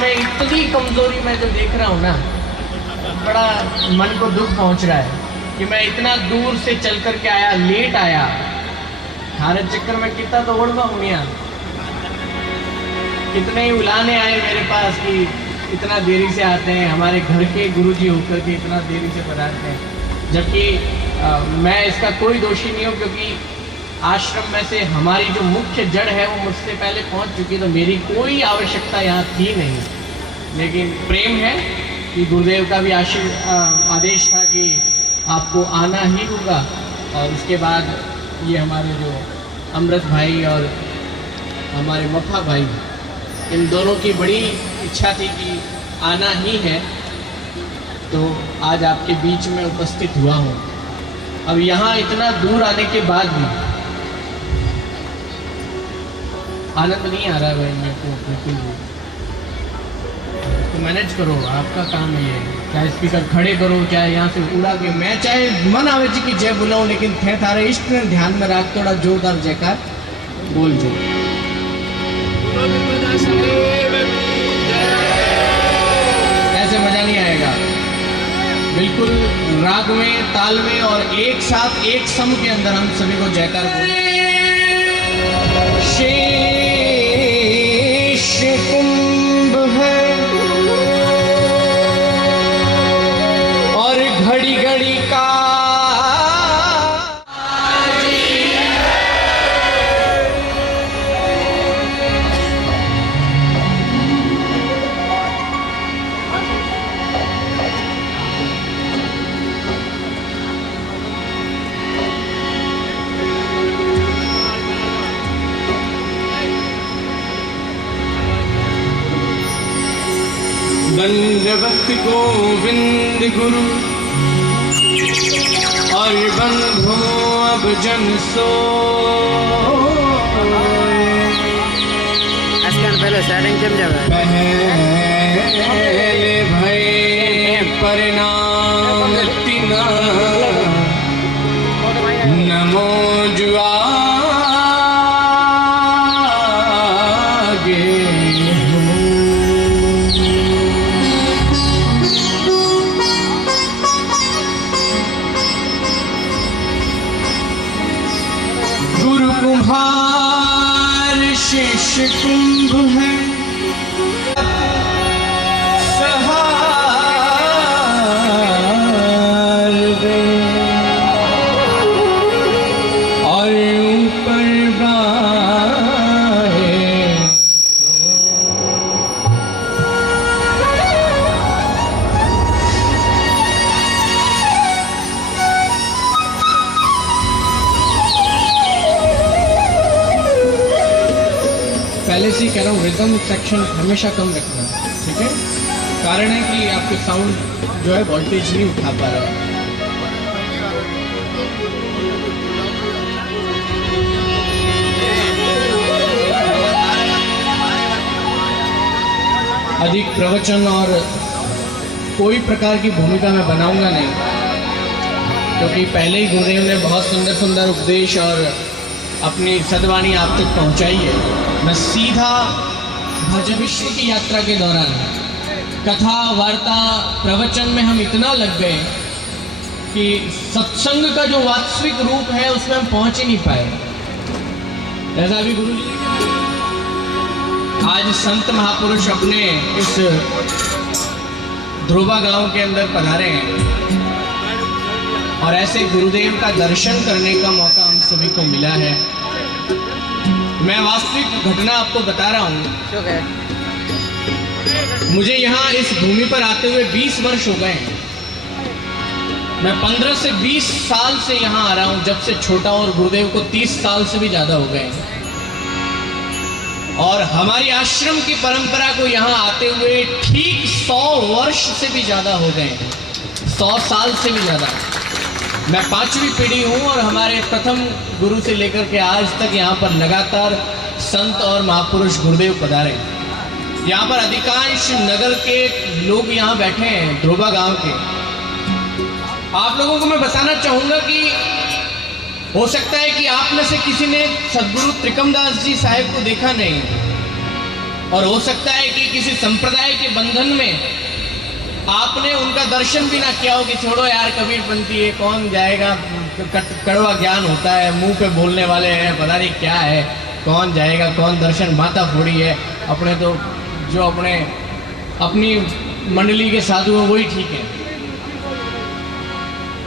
में इतनी कमजोरी मैं जो देख रहा हूँ ना, बड़ा मन को दुख पहुँच रहा है कि मैं इतना दूर से चल कर के आया, लेट आया। थारे चक्कर में कितना तो ओढ़वा मियाँ, कितने ही उलाने आए मेरे पास कि इतना देरी से आते हैं, हमारे घर के गुरुजी होकर के इतना देरी से पधारते हैं। जबकि मैं इसका कोई दोषी नहीं हूँ, क्योंकि आश्रम में से हमारी जो मुख्य जड़ है वो मुझसे पहले पहुँच चुकी, तो मेरी कोई आवश्यकता यहाँ थी नहीं। लेकिन प्रेम है कि गुरुदेव का भी आदेश था कि आपको आना ही होगा। और उसके बाद ये हमारे जो अमृत भाई और हमारे मफा भाई, इन दोनों की बड़ी इच्छा थी कि आना ही है, तो आज आपके बीच में उपस्थित हुआ हूँ। अब यहाँ इतना दूर आने के बाद भी आनंद नहीं आ रहा भाई मेरे को बिल्कुल भी। तो मैनेज करो, आपका काम है ये। चाहे स्पीकर खड़े करो, चाहे यहाँ से उड़ा के, मैं चाहे मन आवे जी की जय बुलाऊं, लेकिन थे थारे इष्ट ने ध्यान में रख थोड़ा जोरदार जयकार बोल जो। ऐसे मजा नहीं आएगा। बिल्कुल राग में, ताल में और एक साथ एक सम के अंदर हम सभी को जयकार बोले। शेष कुंभ है और घड़ी घड़ी का दंडवत गोविंद गुरु और बंधो अब जन सो। पहले सेटिंग चल जाएगा। पहले भय परिणाम तिना नमो जुआ कुम्हार शेष कुंभ है सहार दे और ऊपर बाहे। पहले से ही कह रहा हूँ, रिदम सेक्शन हमेशा कम रखना, ठीक है। कारण है कि आपके साउंड जो है वोल्टेज नहीं उठा पा रहा है। अधिक प्रवचन और कोई प्रकार की भूमिका मैं बनाऊंगा नहीं, क्योंकि पहले ही गुरुदेव ने बहुत सुंदर सुंदर उपदेश और अपनी सद्वाणी आप तक पहुंचाई है। मैं सीधा भज विश्व की यात्रा के दौरान कथा वार्ता प्रवचन में हम इतना लग गए कि सत्संग का जो वास्तविक रूप है उसमें हम पहुंच ही नहीं पाए। जैसा अभी गुरु जी आज संत महापुरुष अपने इस ध्रुवा गांव के अंदर पधारे हैं और ऐसे गुरुदेव का दर्शन करने का मौका हम सभी को मिला है। मैं वास्तविक घटना आपको बता रहा हूँ। मुझे यहाँ इस भूमि पर आते हुए 20 वर्ष हो गए। मैं 15 से 20 साल से यहाँ आ रहा हूँ, जब से छोटा, और गुरुदेव को 30 साल से भी ज़्यादा हो गए। और हमारी आश्रम की परंपरा को यहाँ आते हुए ठीक 100 वर्ष से भी ज़्यादा हो गए, 100 साल से भी ज़्यादा। मैं 5वीं पीढ़ी हूँ और हमारे प्रथम गुरु से लेकर के आज तक यहाँ पर लगातार संत और महापुरुष गुरुदेव पधारे। यहाँ पर अधिकांश नगर के लोग यहाँ बैठे हैं, ध्रुवा गांव के। आप लोगों को मैं बताना चाहूँगा कि हो सकता है कि आप में से किसी ने सद्गुरु त्रिकमदास जी साहिब को देखा नहीं, और हो सकता है कि किसी संप्रदाय के बंधन में आपने उनका दर्शन भी ना किया हो कि छोड़ो यार कबीरपंथी है, कौन जाएगा, कड़वा ज्ञान होता है, मुंह पे बोलने वाले हैं, पता नहीं क्या है, कौन जाएगा, कौन दर्शन, माता फोड़ी है, अपने तो जो अपनी मंडली के साधु हैं वही ठीक है।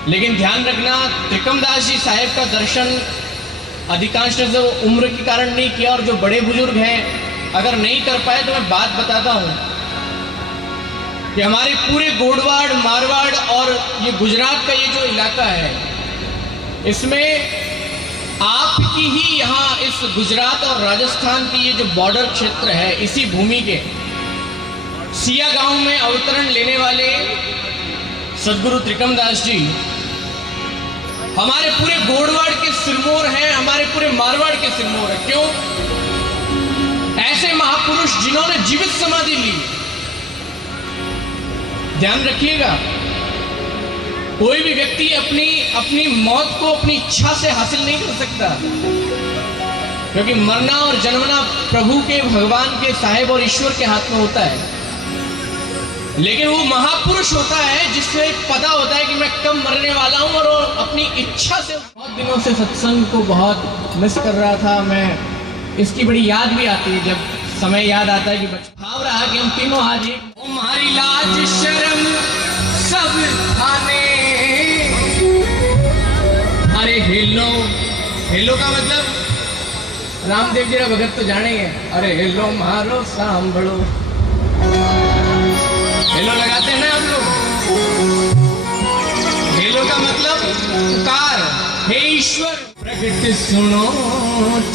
लेकिन ध्यान रखना, त्रिकमदास जी साहेब का दर्शन अधिकांश ने तो उम्र के कारण नहीं किया, और जो बड़े बुजुर्ग हैं अगर नहीं कर पाए तो मैं बात बताता हूं कि हमारे पूरे गोडवाड़, मारवाड़ और ये गुजरात का ये जो इलाका है, इसमें आपकी ही यहाँ इस गुजरात और राजस्थान की ये जो बॉर्डर क्षेत्र है, इसी भूमि के सिया गांव में अवतरण लेने वाले सदगुरु त्रिकमदास जी हमारे पूरे गोडवाड़ के सिरमौर हैं, हमारे पूरे मारवाड़ के सिरमौर है। क्यों? ऐसे महापुरुष जिन्होंने जीवित समाधि ली। ध्यान रखिएगा, कोई भी व्यक्ति अपनी मौत को अपनी इच्छा से हासिल नहीं कर सकता, क्योंकि मरना और जन्मना प्रभु के, भगवान के, साहेब और ईश्वर के हाथ में होता है। लेकिन वो महापुरुष होता है जिससे पता होता है कि मैं कब मरने वाला हूं, और अपनी इच्छा से। बहुत दिनों से सत्संग को बहुत मिस कर रहा था मैं, इसकी बड़ी याद भी आती है जब समय याद आता है कि भाव रहा कि हम तीनों आज एक, हमारी लाज शर्म सब खाने। अरे हेलो, हेलो का मतलब रामदेव जी का भगत तो जानेंगे। अरे हेलो मारो सांभड़ो, हेलो लगाते हैं ना आप लोग। हेलो का मतलब पुकार, हे ईश्वर प्रगट सुनो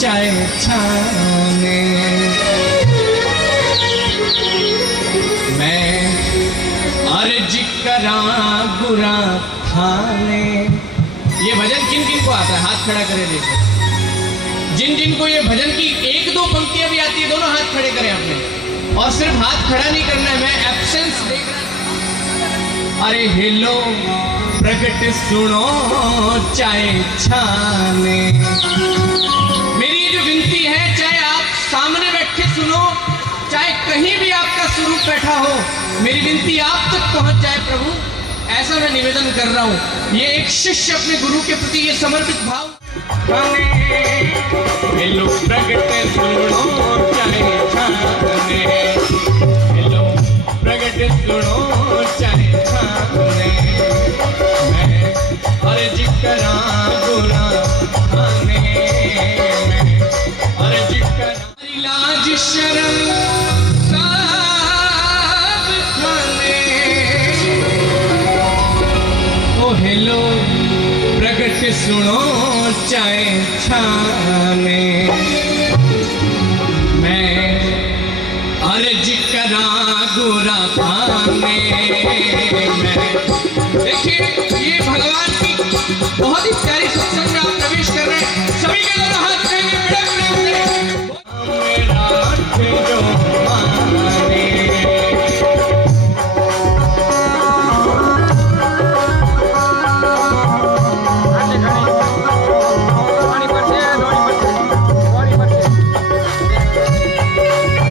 चाहे छाने, मैं अर्ज करा बुरा थाने। ये भजन किन किन को आता है? हाथ खड़ा करें देखो। जिन जिन को ये भजन की एक दो पंक्तियां भी आती है, दोनों हाथ खड़े करें आपने। और सिर्फ हाथ खड़ा नहीं करना है, मैं एब्सेंस देख रहा हूं। अरे हेलो प्रगट सुनो चाहे छाने। मेरी ये जो विनती है, चाहे आप सामने बैठे सुनो, चाहे कहीं भी आपका स्वरूप बैठा हो, मेरी विनती आप तक पहुंच जाए प्रभु, ऐसा मैं निवेदन कर रहा हूं। ये एक शिष्य अपने गुरु के प्रति ये समर्पित भाव। हेलो प्रगट सुनो चाहे छाने, हेलो प्रगट सुनो चाहे छाने, मैं अर्ज करा बुरा थाने, मैं अर्ज करा लाज शर्म सब खाने। ओ हेलो प्रगट सुनो चाहे छाने, मैं अर्ज करा गोरा थाने, मैं। देखिए ये भगवान की बहुत ही प्यारी